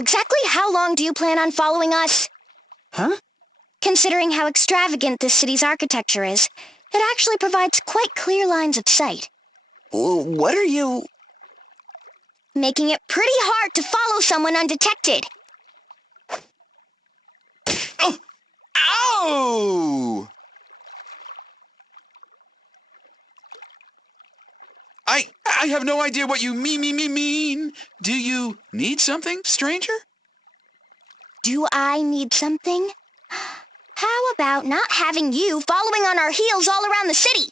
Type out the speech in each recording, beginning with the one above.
exactly how long do you plan on following us? Huh? Considering how extravagant this city's architecture is, it actually provides quite clear lines of sight. What are you... Making it pretty hard to follow someone undetected. Oh! Ow! I have no idea what you mean. Do you need something, stranger? Do I need something? How about not having you following on our heels all around the city?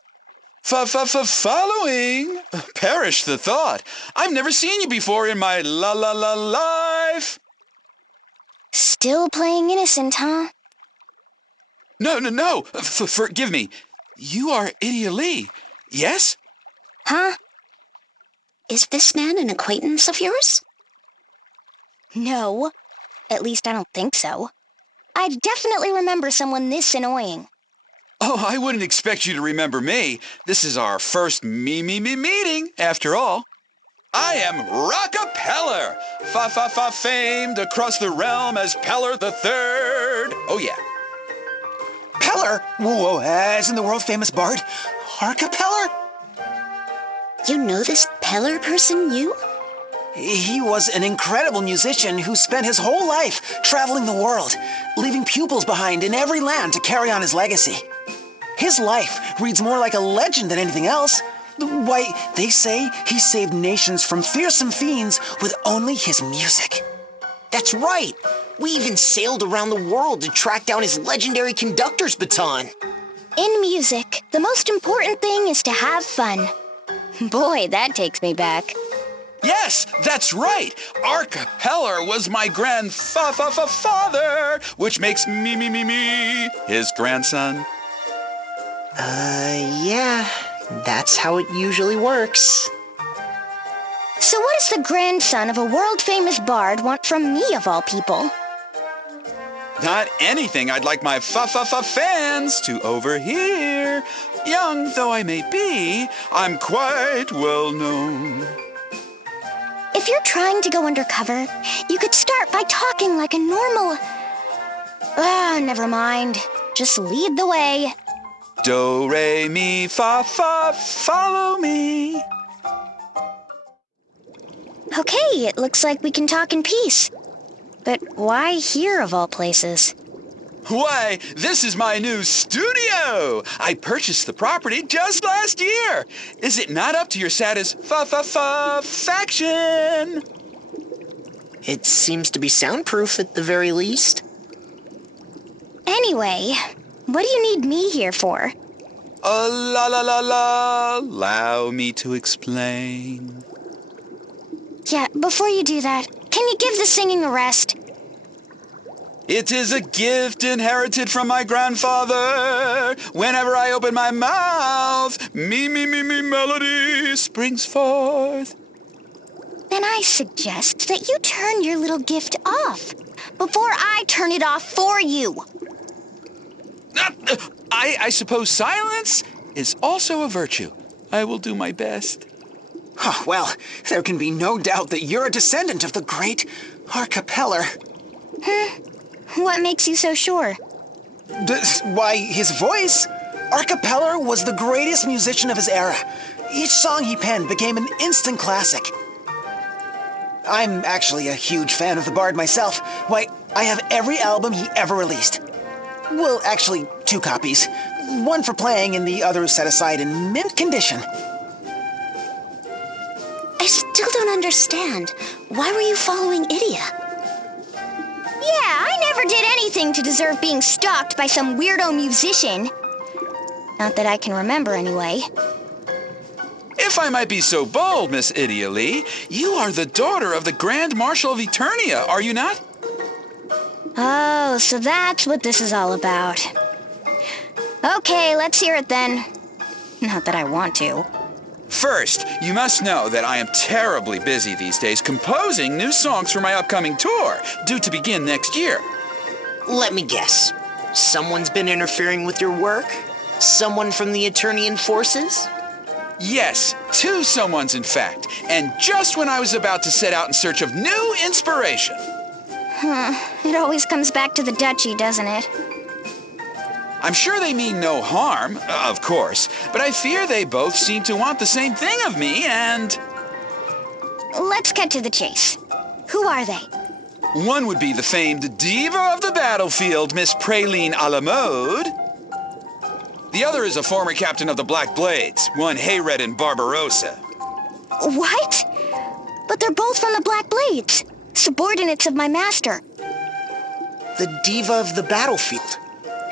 Following? Perish the thought. I've never seen you before in my life. Still playing innocent, huh? No. Forgive me. You are Idia Lee, yes? Huh? Is this man an acquaintance of yours? No. At least I don't think so. I definitely remember someone this annoying. Oh, I wouldn't expect you to remember me. This is our first meeting, after all. I am Rockapeller, famed across the realm as Peller the Third. Oh, yeah. Peller? Whoa, as in the world-famous bard? Arcapeller? You know this Peller person, you? He was an incredible musician who spent his whole life traveling the world, leaving pupils behind in every land to carry on his legacy. His life reads more like a legend than anything else. Why, they say he saved nations from fearsome fiends with only his music. That's right. We even sailed around the world to track down his legendary conductor's baton. In music, the most important thing is to have fun. Boy, that takes me back. Yes, that's right. Arcapeller was my grandfather, which makes me his grandson. Yeah, that's how it usually works. So what does the grandson of a world-famous bard want from me, of all people? Not anything I'd like my fans to overhear. Young though I may be, I'm quite well known. If you're trying to go undercover, you could start by talking like a normal... never mind. Just lead the way. Do, re, mi, fa, follow me. Okay, it looks like we can talk in peace. But why here, of all places? Why, this is my new studio. I purchased the property just last year. Is it not up to your satisfaction? It seems to be soundproof at the very least. Anyway, what do you need me here for? Allow me to explain. Yeah, before you do that, can you give the singing a rest? It is a gift inherited from my grandfather. Whenever I open my mouth, me melody springs forth. Then I suggest that you turn your little gift off before I turn it off for you. I suppose silence is also a virtue. I will do my best. Oh, well, there can be no doubt that you're a descendant of the great Arcapeller. What makes you so sure? Why, his voice? Arcapeller was the greatest musician of his era. Each song he penned became an instant classic. I'm actually a huge fan of the bard myself. Why, I have every album he ever released. Well, actually, 2 copies. One for playing and the other set aside in mint condition. I still don't understand. Why were you following Idia? Yeah, I never did anything to deserve being stalked by some weirdo musician. Not that I can remember, anyway. If I might be so bold, Miss Idia Lee, you are the daughter of the Grand Marshal of Eternia, are you not? Oh, so that's what this is all about. Okay, let's hear it then. Not that I want to. First, you must know that I am terribly busy these days composing new songs for my upcoming tour, due to begin next year. Let me guess. Someone's been interfering with your work? Someone from the Eternian forces? Yes, 2 someones in fact, and just when I was about to set out in search of new inspiration. It always comes back to the duchy, doesn't it? I'm sure they mean no harm, of course, but I fear they both seem to want the same thing of me, and... Let's cut to the chase. Who are they? One would be the famed diva of the battlefield, Miss Praline a la mode. The other is a former captain of the Black Blades, one Hayred Barbarossa. What? But they're both from the Black Blades, subordinates of my master. The diva of the battlefield.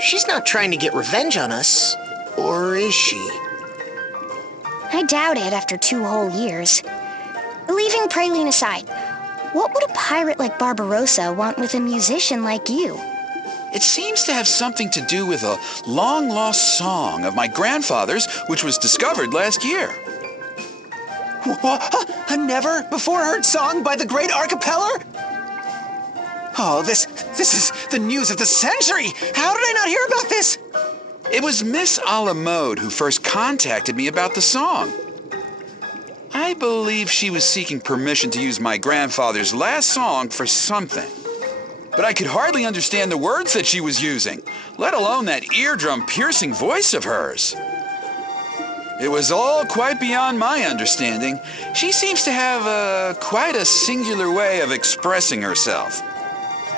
She's not trying to get revenge on us, or is she? I doubt it after 2 whole years. Leaving Praline aside, what would a pirate like Barbarossa want with a musician like you? It seems to have something to do with a long-lost song of my grandfather's, which was discovered last year. A never-before-heard song by the great Archipeller? Oh, this is the news of the century! How did I not hear about this? It was Miss a la mode who first contacted me about the song. I believe she was seeking permission to use my grandfather's last song for something. But I could hardly understand the words that she was using, let alone that eardrum-piercing voice of hers. It was all quite beyond my understanding. She seems to have quite a singular way of expressing herself.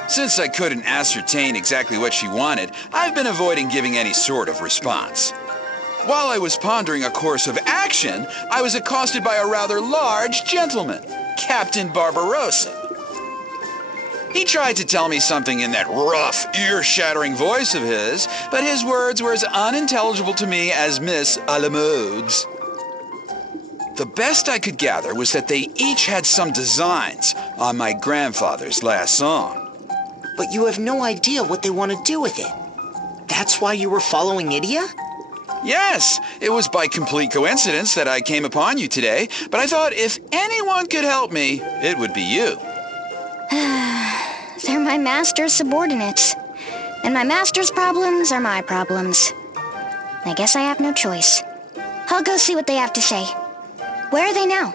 Since I couldn't ascertain exactly what she wanted, I've been avoiding giving any sort of response. While I was pondering a course of action, I was accosted by a rather large gentleman, Captain Barbarossa. He tried to tell me something in that rough, ear-shattering voice of his, but his words were as unintelligible to me as Miss a la mode's. The best I could gather was that they each had some designs on my grandfather's last song. But you have no idea what they want to do with it. That's why you were following Idia? Yes, it was by complete coincidence that I came upon you today, but I thought if anyone could help me, it would be you. They're my master's subordinates. And my master's problems are my problems. I guess I have no choice. I'll go see what they have to say. Where are they now?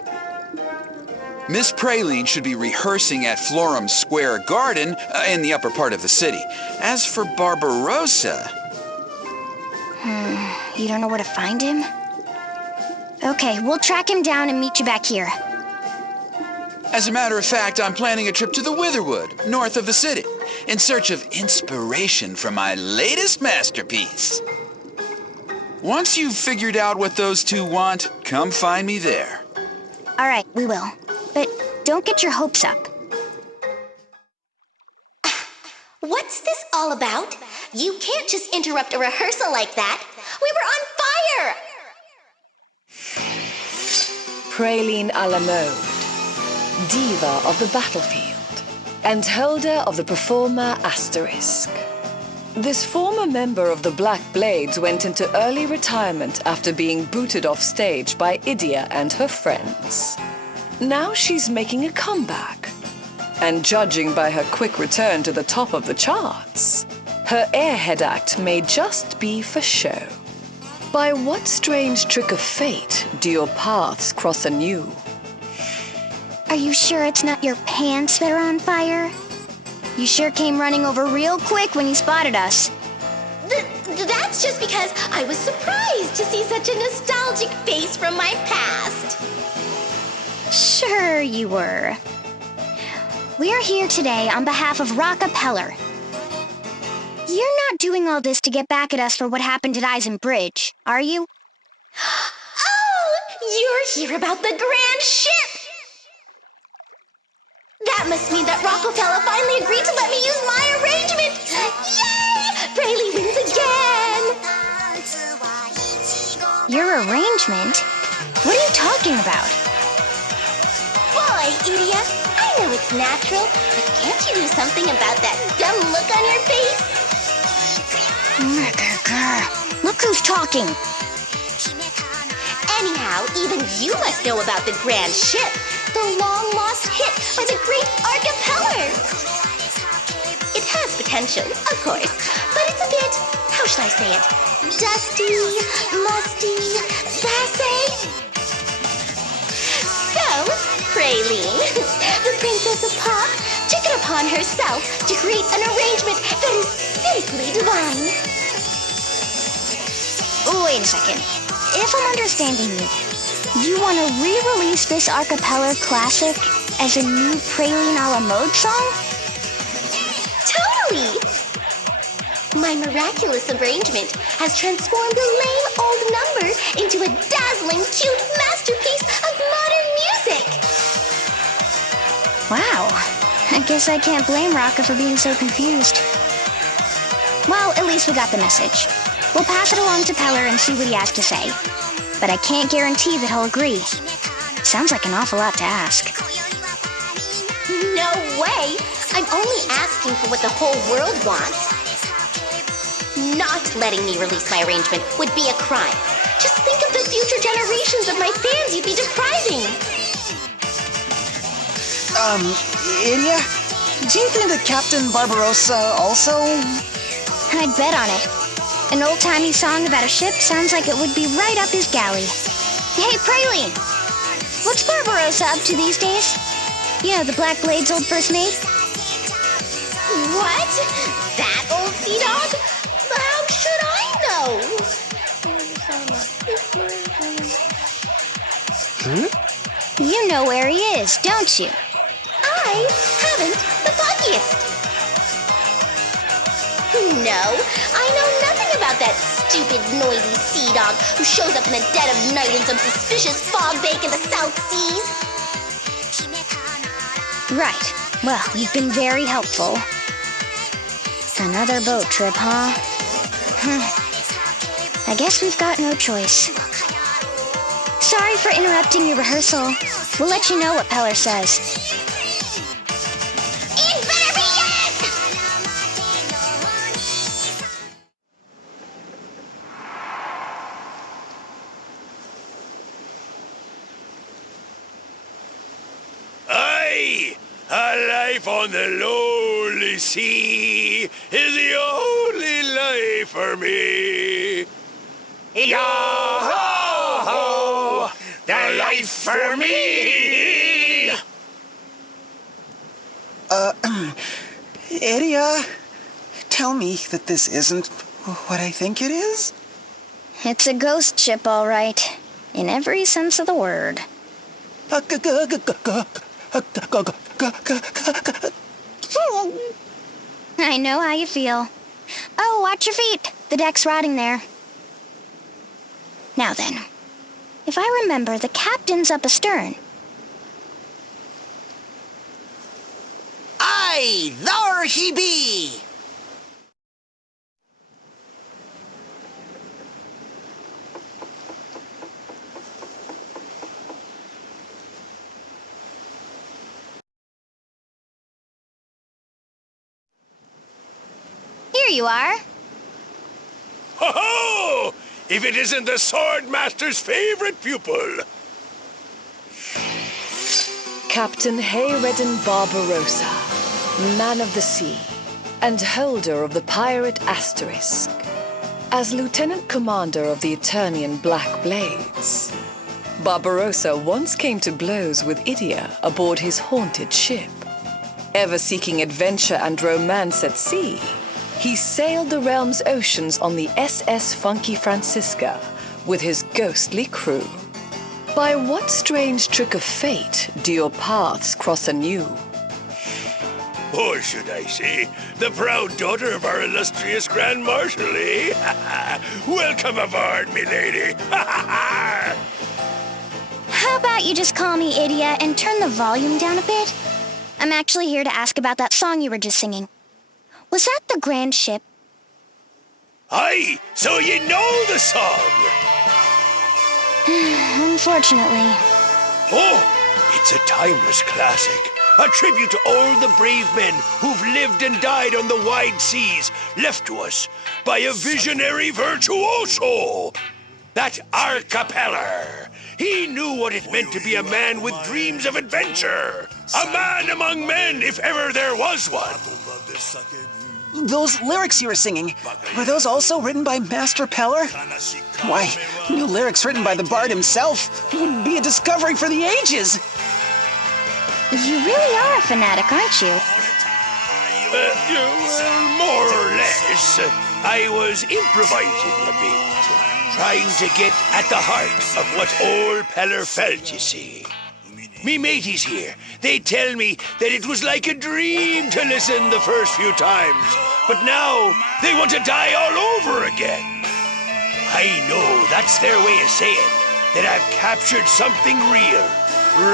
Miss Praline should be rehearsing at Florum Square Garden in the upper part of the city. As for Barbarossa... You don't know where to find him? Okay, we'll track him down and meet you back here. As a matter of fact, I'm planning a trip to the Witherwood, north of the city, in search of inspiration for my latest masterpiece. Once you've figured out what those two want, come find me there. All right, we will. But don't get your hopes up. What's this all about? You can't just interrupt a rehearsal like that. We were on fire! Praline a la mode, diva of the battlefield, and holder of the performer asterisk. This former member of the Black Blades went into early retirement after being booted off stage by Idia and her friends. Now she's making a comeback. And judging by her quick return to the top of the charts, her airhead act may just be for show. By what strange trick of fate do your paths cross anew? Are you sure it's not your pants that are on fire? You sure came running over real quick when you spotted us. That's just because I was surprised to see such a nostalgic face from my past. Sure you were. We're here today on behalf of Rockapeller. You're not doing all this to get back at us for what happened at Eisen Bridge, are you? Oh, you're here about the grand ship! That must mean that Rockefeller finally agreed to let me use my arrangement! Yay! Braylee wins again! Your arrangement? What are you talking about? Boy, Idia, I know it's natural, but can't you do something about that dumb look on your face? Look who's talking. Anyhow, even you must know about the grand ship, the long-lost hit by the great Archipeller. It has potential, of course, but it's a bit, how should I say it, dusty, musty, passé. So, Praline, the princess of pop, took it upon herself to create an arrangement that is simply divine. Wait a second. If I'm understanding you, you want to re-release this a cappella classic as a new Praline a la mode song? Totally! My miraculous arrangement has transformed a lame old number into a dazzling, cute masterpiece of modern music! Wow. I guess I can't blame Rocka for being so confused. Well, at least we got the message. We'll pass it along to Peller and see what he has to say. But I can't guarantee that he'll agree. Sounds like an awful lot to ask. No way! I'm only asking for what the whole world wants. Not letting me release my arrangement would be a crime. Just think of the future generations of my fans you'd be depriving. Idia? Do you think that Captain Barbarossa also... I'd bet on it. An old-timey song about a ship sounds like it would be right up his galley. Hey, Praline! What's Barbarossa up to these days? You know, the Black Blade's old first mate? What? That old sea dog? How should I know? You know where he is, don't you? I haven't the foggiest. No, I know nothing about that stupid, noisy sea dog who shows up in the dead of night in some suspicious fog bank in the South Seas. Right. Well, you've been very helpful. Another boat trip, huh? I guess we've got no choice. Sorry for interrupting your rehearsal. We'll let you know what Peller says. It better be yes! Aye! A life on the lonely sea is the only life for me. Yo-ho-ho! The life for me! Idia, tell me that this isn't what I think it is? It's a ghost ship, all right. In every sense of the word. I know how you feel. Oh, watch your feet. The deck's rotting there. Now then, if I remember, the captain's up astern. Aye, there he be! Here you are. Ho-ho! If it isn't the Sword Master's favorite pupil! Captain Hayredden Barbarossa, man of the sea, and holder of the pirate Asterisk. As Lieutenant Commander of the Eternian Black Blades, Barbarossa once came to blows with Idia aboard his haunted ship. Ever seeking adventure and romance at sea, he sailed the realm's oceans on the SS Funky Francisca with his ghostly crew. By what strange trick of fate do your paths cross anew? Or should I say, the proud daughter of our illustrious Grand Marshal, eh? Welcome aboard, milady! How about you just call me Idia and turn the volume down a bit? I'm actually here to ask about that song you were just singing. Was that the Grand Ship? Aye, so you know the song! Unfortunately. Oh, it's a timeless classic. A tribute to all the brave men who've lived and died on the wide seas, left to us by a visionary virtuoso. That archipelago. He knew what it meant to be a man with dreams of adventure. A man among men, if ever there was one. Those lyrics you were singing, were those also written by Master Peller? Why, new lyrics written by the bard himself would be a discovery for the ages. You really are a fanatic, aren't you? Well, more or less. I was improvising a bit, trying to get at the heart of what old Peller felt, you see. Me mateys here, they tell me that it was like a dream to listen the first few times, but now they want to die all over again. I know that's their way of saying that I've captured something real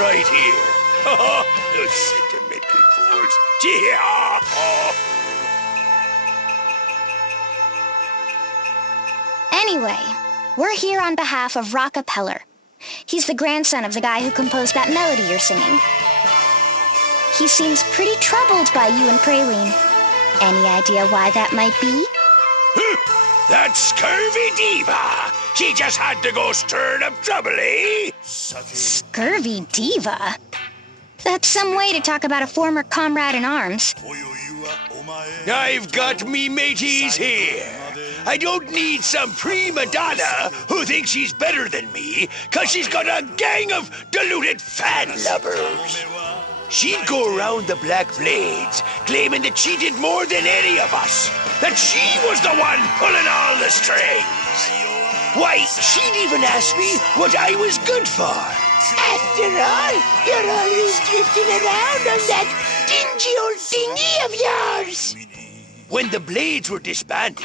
right here. Those sentimental fools. Yeah. Anyway, we're here on behalf of Rocka Peller. He's the grandson of the guy who composed that melody you're singing. He seems pretty troubled by you and Praline. Any idea why that might be? That scurvy diva. She just had to go stirring up trouble, eh? Scurvy diva? That's some way to talk about a former comrade in arms. I've got me mateys here. I don't need some prima donna who thinks she's better than me, 'cause she's got a gang of deluded fan lovers. She'd go around the Black Blades, claiming that she did more than any of us, that she was the one pulling all the strings. Why, she'd even ask me what I was good for. After all, you're always drifting around on that dingy old dinghy of yours. When the Blades were disbanded,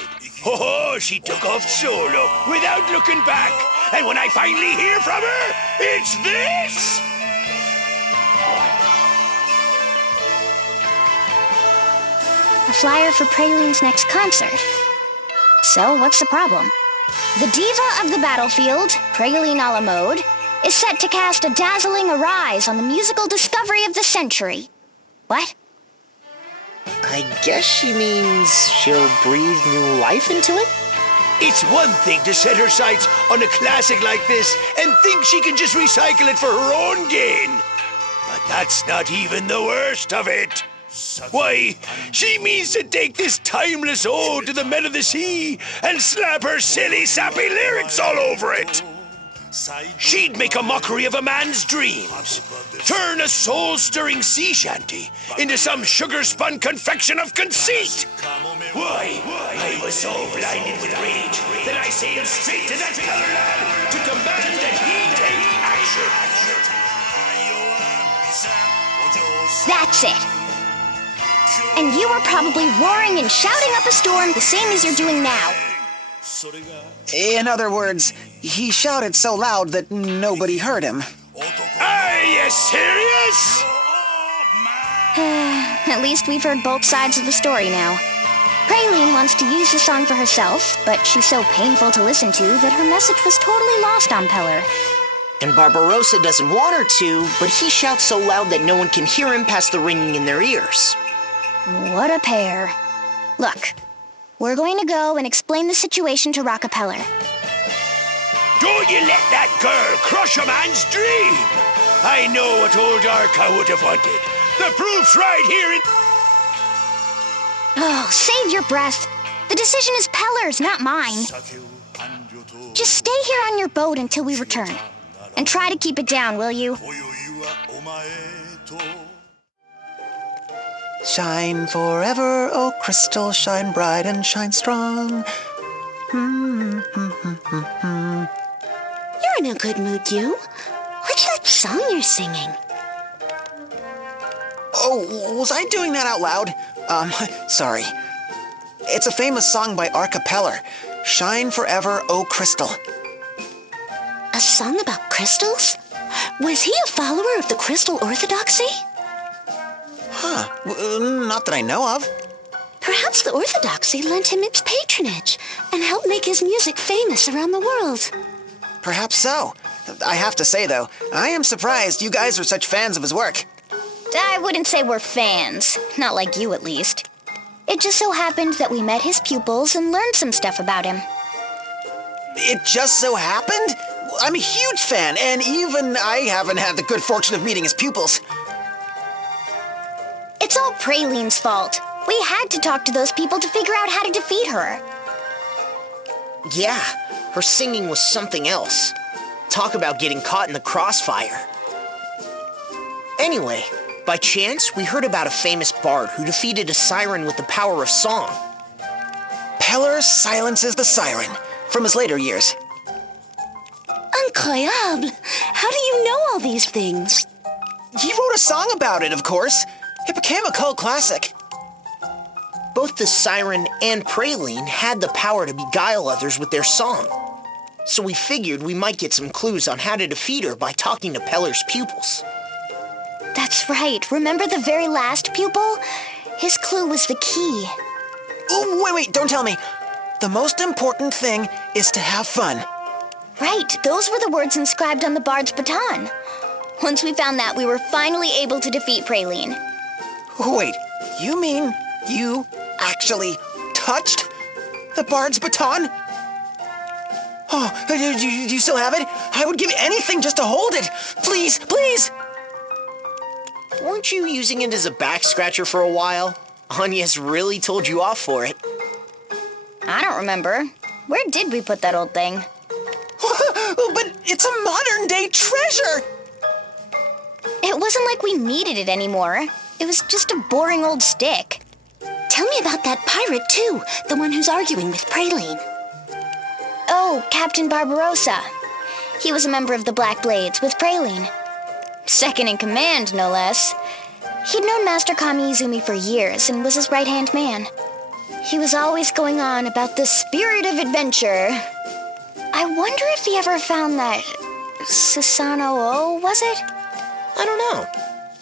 she took off solo without looking back. And when I finally hear from her, it's this! A flyer for Praline's next concert. So what's the problem? The diva of the battlefield, Praline a la mode, is set to cast a dazzling arise on the musical discovery of the century. What? I guess she means she'll breathe new life into it? It's one thing to set her sights on a classic like this and think she can just recycle it for her own gain. But that's not even the worst of it. Why, she means to take this timeless ode to the men of the sea and slap her silly, sappy lyrics all over it. She'd make a mockery of a man's dreams, turn a soul-stirring sea shanty into some sugar-spun confection of conceit. Why, I was so blinded with rage that I sailed straight to that Peller lad to demand that he take action. That's it. And you were probably roaring and shouting up a storm the same as you're doing now. In other words, he shouted so loud that nobody heard him. Are you serious? At least we've heard both sides of the story now. Praline wants to use the song for herself, but she's so painful to listen to that her message was totally lost on Peller. And Barbarossa doesn't want her to, but he shouts so loud that no one can hear him past the ringing in their ears. What a pair. Look, we're going to go and explain the situation to Rocka Peller. Don't you let that girl crush a man's dream! I know what old Arca would have wanted. The proof's right here in... Oh, save your breath. The decision is Peller's, not mine. Just stay here on your boat until we return. And try to keep it down, will you? Shine forever, oh crystal, shine bright and shine strong. You're in a good mood, you. What's that song you're singing? Oh, was I doing that out loud? Sorry. It's a famous song by Arca Peller. Shine forever, oh crystal. A song about crystals? Was he a follower of the crystal orthodoxy? Huh. Not that I know of. Perhaps the orthodoxy lent him its patronage and helped make his music famous around the world. Perhaps so. I have to say, though, I am surprised you guys are such fans of his work. I wouldn't say we're fans. Not like you, at least. It just so happened that we met his pupils and learned some stuff about him. It just so happened? I'm a huge fan, and even I haven't had the good fortune of meeting his pupils. It's all Praline's fault. We had to talk to those people to figure out how to defeat her. Yeah, her singing was something else. Talk about getting caught in the crossfire. Anyway, By chance, we heard about a famous bard who defeated a siren with the power of song. Peller silences the siren from his later years. Incroyable! How do you know all these things? He wrote a song about it, of course. It became a cult classic. Both the siren and praline had the power to beguile others with their song. So we figured we might get some clues on how to defeat her by talking to Peller's pupils. That's right. Remember the very last pupil? His clue was the key. Oh, wait, don't tell me. The most important thing is to have fun. Right, those were the words inscribed on the bard's baton. Once we found that, we were finally able to defeat Praline. Wait, you mean you actually touched the bard's baton? Oh, do you still have it? I would give anything just to hold it. Please, please. Weren't you using it as a back scratcher for a while? Anya's really told you off for it. I don't remember. Where did we put that old thing? But it's a modern-day treasure. It wasn't like we needed it anymore. It was just a boring old stick. Tell me about that pirate, too. The one who's arguing with Praline. Oh, Captain Barbarossa. He was a member of the Black Blades with Praline. Second in command, no less. He'd known Master Kami Izumi for years and was his right-hand man. He was always going on about the spirit of adventure. I wonder if he ever found that Susanoo, was it? I don't know.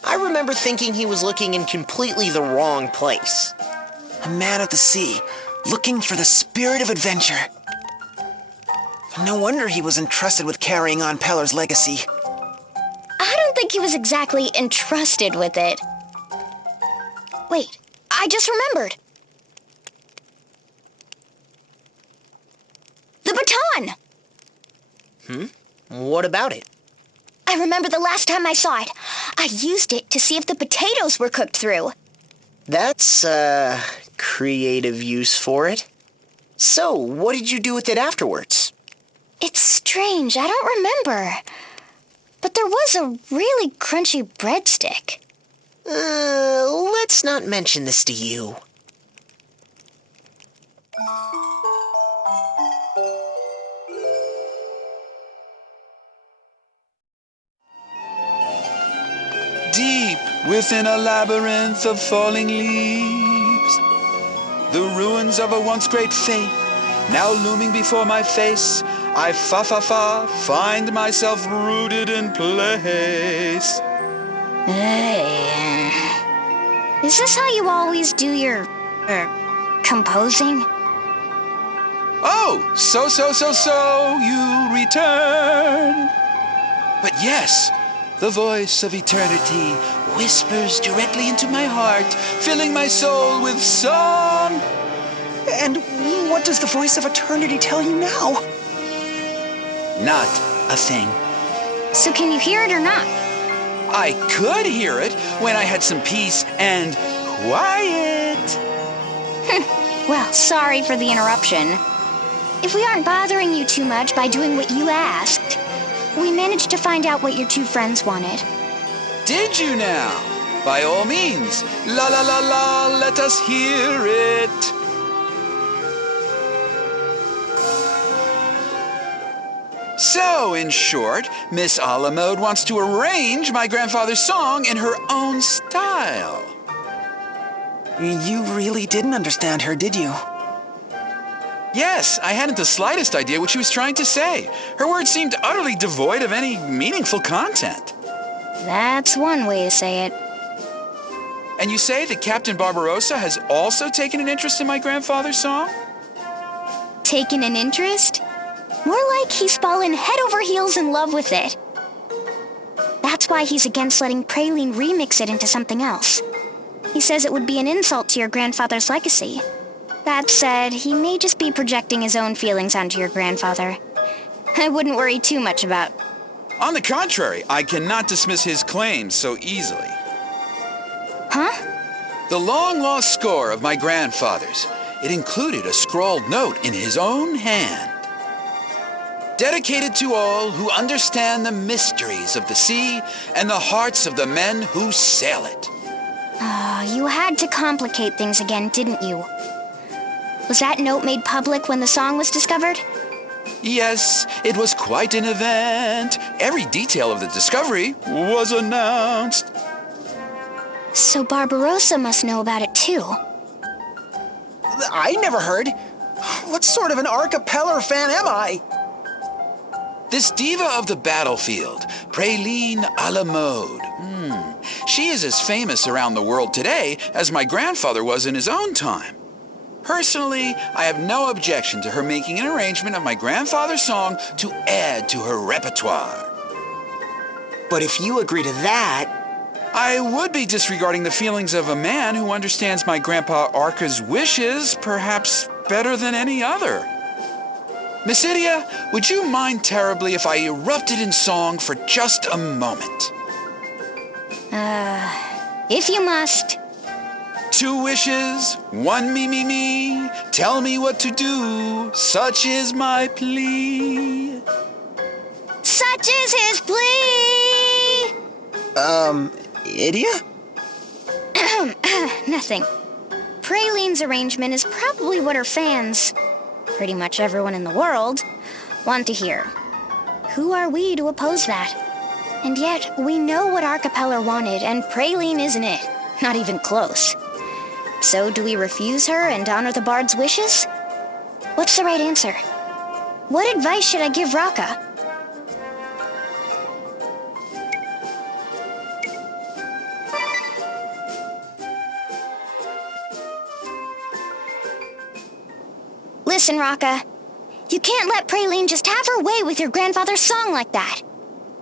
I remember thinking he was looking in completely the wrong place. A man of the sea, looking for the spirit of adventure. No wonder he was entrusted with carrying on Peller's legacy. I don't think he was exactly entrusted with it. Wait, I just remembered. The baton! What about it? I remember the last time I saw it. I used it to see if the potatoes were cooked through. That's a creative use for it. So, what did you do with it afterwards? It's strange, I don't remember. But there was a really crunchy breadstick. Let's not mention this to you. Deep within a labyrinth of falling leaves, the ruins of a once great faith, now looming before my face, I find myself rooted in place. Is this how you always do your, composing? Oh, so you return. But yes, the voice of eternity whispers directly into my heart, filling my soul with song. And what does the voice of eternity tell you now? Not a thing. So can you hear it or not? I could hear it when I had some peace and quiet. Well, sorry for the interruption. If we aren't bothering you too much by doing what you asked, we managed to find out what your two friends wanted. Did you now? By all means, la la la la, let us hear it. So, in short, Miss Alamode wants to arrange my grandfather's song in her own style. You really didn't understand her, did you? Yes, I hadn't the slightest idea what she was trying to say. Her words seemed utterly devoid of any meaningful content. That's one way to say it. And you say that Captain Barbarossa has also taken an interest in my grandfather's song? Taken an interest? More like he's fallen head over heels in love with it. That's why he's against letting Praline remix it into something else. He says it would be an insult to your grandfather's legacy. That said, he may just be projecting his own feelings onto your grandfather. I wouldn't worry too much about. On the contrary, I cannot dismiss his claims so easily. Huh? The long-lost score of my grandfather's. It included a scrawled note in his own hand. dedicated to all who understand the mysteries of the sea and the hearts of the men who sail it. You had to complicate things again, didn't you? Was that note made public when the song was discovered? Yes, it was quite an event. Every detail of the discovery was announced. So Barbarossa must know about it too. I never heard. What sort of an Arcapeller fan am I? This diva of the battlefield, Praline a la mode. She is as famous around the world today as my grandfather was in his own time. Personally, I have no objection to her making an arrangement of my grandfather's song to add to her repertoire. But if you agree to that, I would be disregarding the feelings of a man who understands my grandpa Arca's wishes perhaps better than any other. Miss Idia, would you mind terribly if I erupted in song for just a moment? If you must. 2 wishes, 1 me. Tell me what to do, such is my plea. Such is his plea! Idia? Nothing. Praline's arrangement is probably what her fans, pretty much everyone in the world, want to hear. Who are we to oppose that? And yet, we know what Arcapeller wanted, and Praline isn't it. Not even close. So do we refuse her and honor the bard's wishes? What's the right answer? What advice should I give Raka? Listen, Raka. You can't let Praline just have her way with your grandfather's song like that.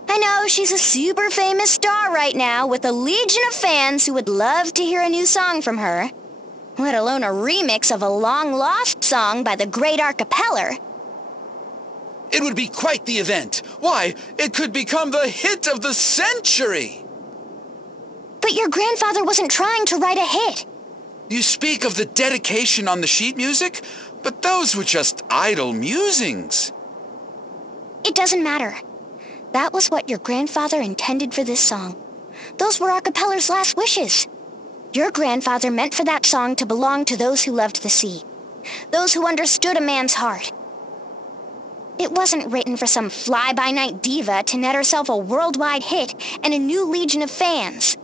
I know she's a super famous star right now with a legion of fans who would love to hear a new song from her, let alone a remix of a long-lost song by the great Arcapeller. It would be quite the event. Why, it could become the hit of the century. But your grandfather wasn't trying to write a hit. You speak of the dedication on the sheet music, but those were just idle musings. It doesn't matter. That was what your grandfather intended for this song. Those were Arcapeller's last wishes. Your grandfather meant for that song to belong to those who loved the sea, those who understood a man's heart. It wasn't written for some fly-by-night diva to net herself a worldwide hit and a new legion of fans.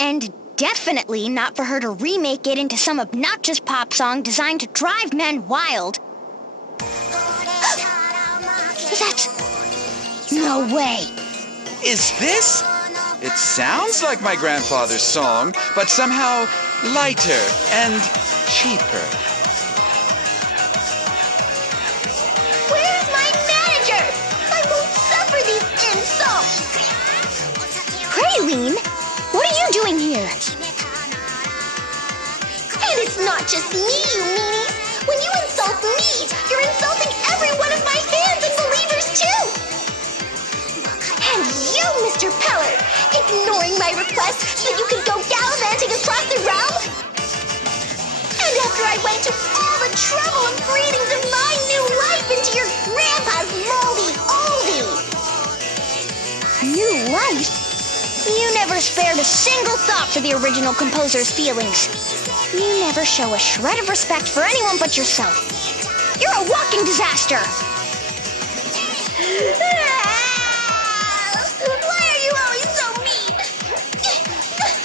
And definitely not for her to remake it into some obnoxious pop song designed to drive men wild. That's... no way. Is this? It sounds like my grandfather's song, but somehow lighter and cheaper. Where's my manager? I won't suffer these insults! Praline, what are you doing here? And it's not just me, you meanies! When you insult me, you're insulting every one of my fans and believers too! And you, Mr. Peller, ignoring my request so you could go gallivanting across the realm? And after I went to all the trouble of breathing divine new life into your grandpa's moldy oldie! New life? You never spared a single thought for the original composer's feelings. You never show a shred of respect for anyone but yourself. You're a walking disaster! Why are you always so mean?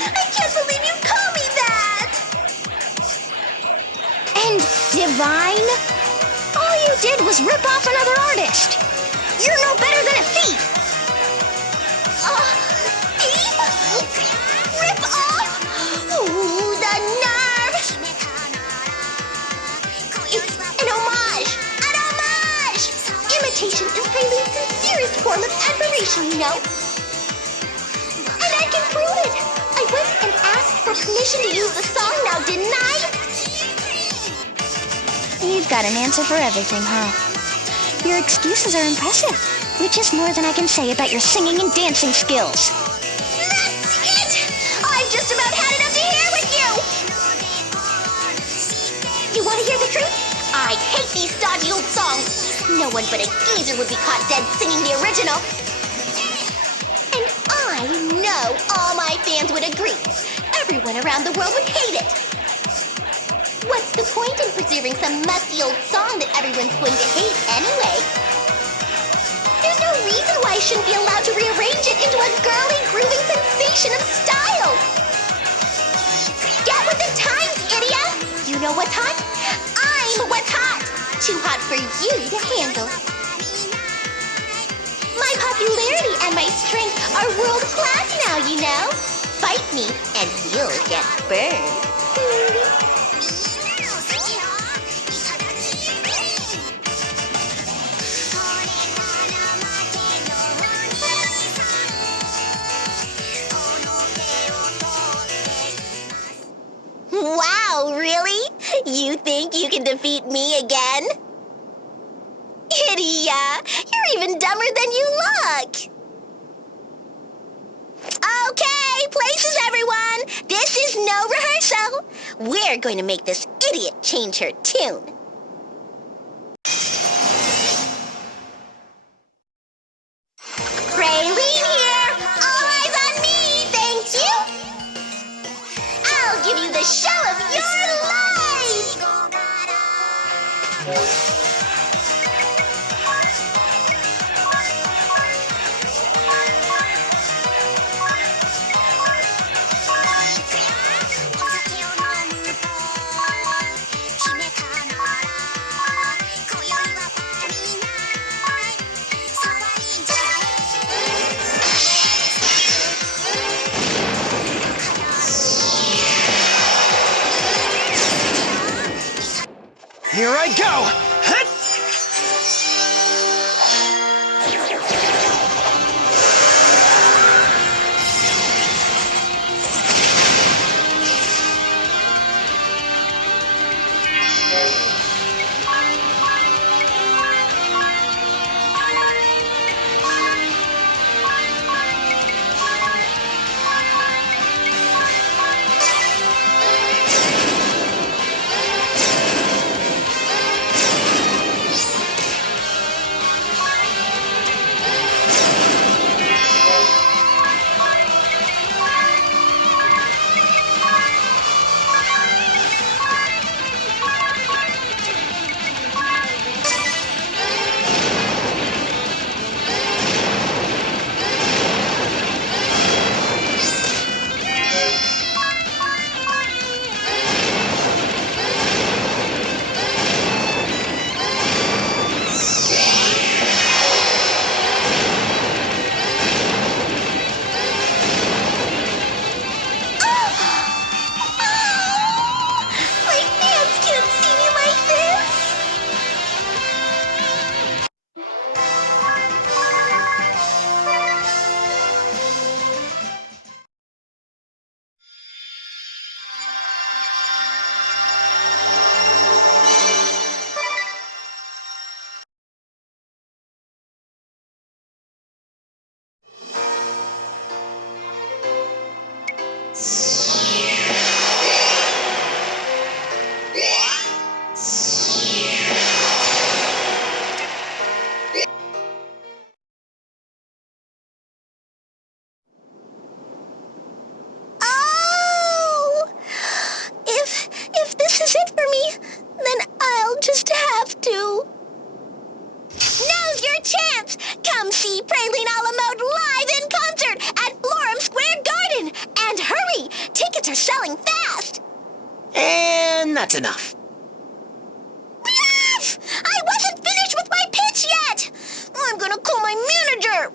I can't believe you call me that! And divine? All you did was rip off another artist. You're no better than a thief! Thief? Rip off? Ooh, the nerve! It's an homage! An homage! Imitation is Praline's sincerest form of admiration, you know? And I can prove it! I went and asked for permission to use the song now, didn't I? You've got an answer for everything, huh? Your excuses are impressive, which is more than I can say about your singing and dancing skills. That's it! I've just about had enough to hear with you! You want to hear the truth? I hate these stodgy old songs. No one but a geezer would be caught dead singing the original. And I know all my fans would agree. Everyone around the world would hate it. What's the point in preserving some musty old song that everyone's going to hate anyway? There's no reason why I shouldn't be allowed to rearrange it into a girly, grooving sensation of style. Get with the times, idiot! You know what's hot? I'm what's hot! Too hot for you to handle. My popularity and my strength are world class now, you know. Fight me and you'll get burned. Wow, really? You think you can defeat me again? Idiot! You're even dumber than you look! Okay, places everyone! This is no rehearsal! We're going to make this idiot change her tune. Praline here! All eyes on me, thank you! I'll give you the show of your life! Here I go! Hut! My fans can't see me like this! Oh! If this is it for me, then I'll just have to. Now's your chance! Come see Praline a la mode live in concert at Florham Square Garden! And hurry! Tickets are selling fast! And that's enough. Enough! I wasn't finished with my pitch yet! I'm gonna call my manager!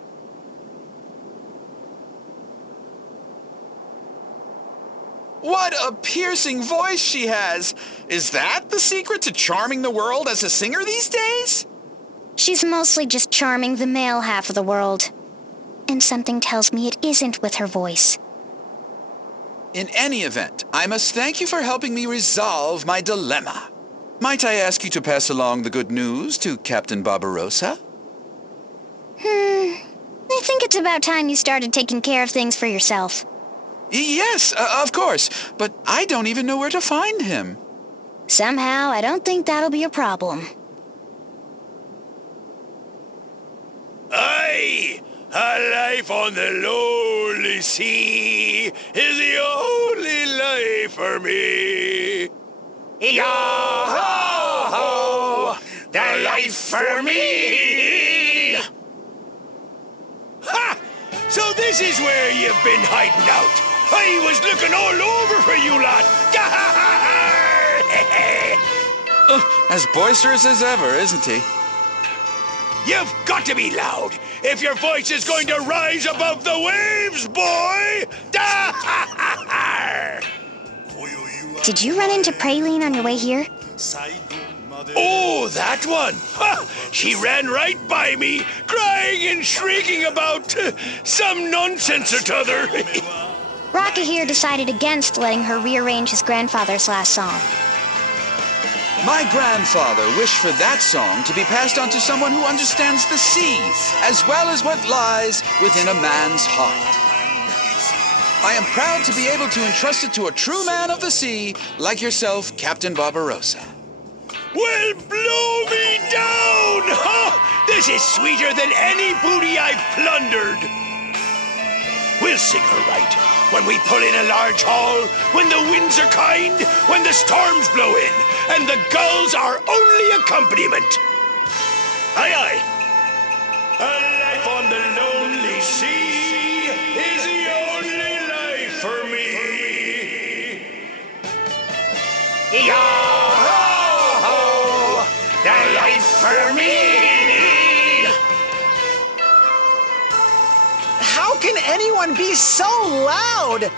What a piercing voice she has! Is that the secret to charming the world as a singer these days? She's mostly just charming the male half of the world. And something tells me it isn't with her voice. In any event, I must thank you for helping me resolve my dilemma. Might I ask you to pass along the good news to Captain Barbarossa? I think it's about time you started taking care of things for yourself. Yes, of course, but I don't even know where to find him. Somehow, I don't think that'll be a problem. Aye, a life on the lonely sea is the only life for me. Yo-ho-ho, the life for me. Ha! So this is where you've been hiding out. I was looking all over for you lot. As boisterous as ever, isn't he? You've got to be loud if your voice is going to rise above the waves, boy! Did you run into Praline on your way here? Oh, that one! Ha! She ran right by me, crying and shrieking about some nonsense or t'other. Rocka here decided against letting her rearrange his grandfather's last song. My grandfather wished for that song to be passed on to someone who understands the sea, as well as what lies within a man's heart. I am proud to be able to entrust it to a true man of the sea, like yourself, Captain Barbarossa. Well, blow me down! Huh? This is sweeter than any booty I've plundered. We'll sing her right when we pull in a large haul, when the winds are kind, when the storms blow in, and the gulls are only accompaniment. Aye, aye. A life on the lonely sea is the only life for me. Yo-ho-ho, the life for me. How can anyone be so loud?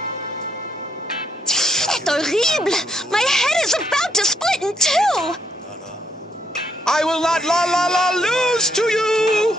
C'est horrible! My head is about to split in two! I will not lose to you!